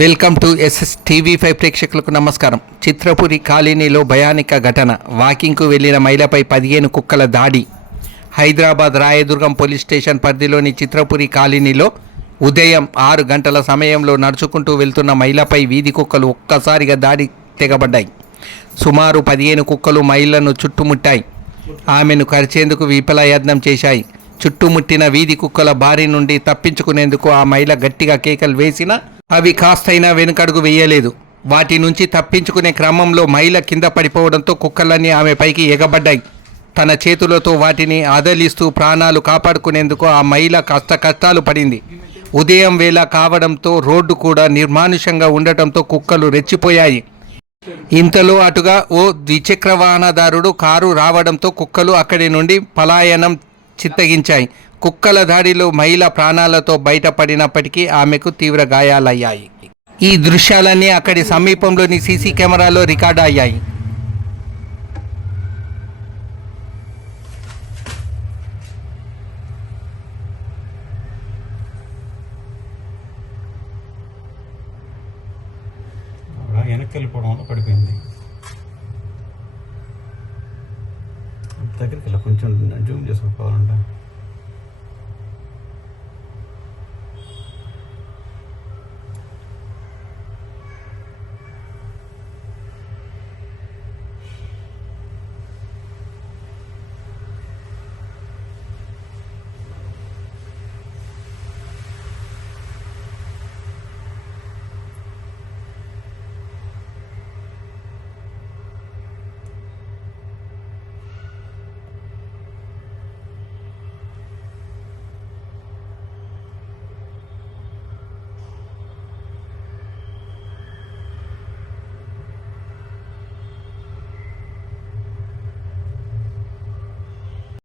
Welcome to S S TV five ప్రేక్షకులకు నమస్కారం. చిత్రపురి కాలనీలో భయానిక ఘటన. వాకింగ్కు వెళ్ళిన మహిళపై పదిహేను కుక్కల దాడి. హైదరాబాద్ రాయదుర్గం పోలీస్ స్టేషన్ పరిధిలోని చిత్రపురి కాలనీలో ఉదయం ఆరు గంటల సమయంలో నడుచుకుంటూ వెళ్తున్న మహిళపై వీధి కుక్కలు ఒక్కసారిగా దాడి తెగబడ్డాయి. సుమారు పదిహేను కుక్కలు మహిళను చుట్టుముట్టాయి. ఆమెను కరిచేందుకు విఫలయత్నం చేశాయి. చుట్టుముట్టిన వీధి కుక్కల బారి నుండి తప్పించుకునేందుకు ఆ మహిళ గట్టిగా కేకలు వేసినా అవి కాస్తైనా వెనుకడుగు వేయలేదు. వాటి నుంచి తప్పించుకునే క్రమంలో మహిళ కింద పడిపోవడంతో కుక్కలన్నీ ఆమె పైకి ఎగబడ్డాయి. తన చేతులతో వాటిని ఆదలిస్తూ ప్రాణాలు కాపాడుకునేందుకు ఆ మహిళ కష్ట కష్టాలు పడింది. ఉదయం వేళ కావడంతో రోడ్డు కూడా నిర్మానుషంగా ఉండటంతో కుక్కలు రెచ్చిపోయాయి. ఇంతలో అటుగా ఓ ద్విచక్ర వాహనదారుడు కారు రావడంతో కుక్కలు అక్కడి నుండి పలాయనం చిత్తగించాయి. కుక్కల దాడిలో మహిళ ప్రాణాలతో బయటపడినప్పటికీ ఆమెకు తీవ్ర గాయాలయ్యాయి. ఈ దృశ్యాలన్నీ అక్కడి సమీపంలోని సీసీ కెమెరాలో రికార్డ్ అయ్యాయి. వెనక్కి వెళ్ళిపోవడం వల్ల పడిపోయింది. దగ్గరికి వెళ్ళి కొంచెం జూమ్ చేసుకోవాలంటే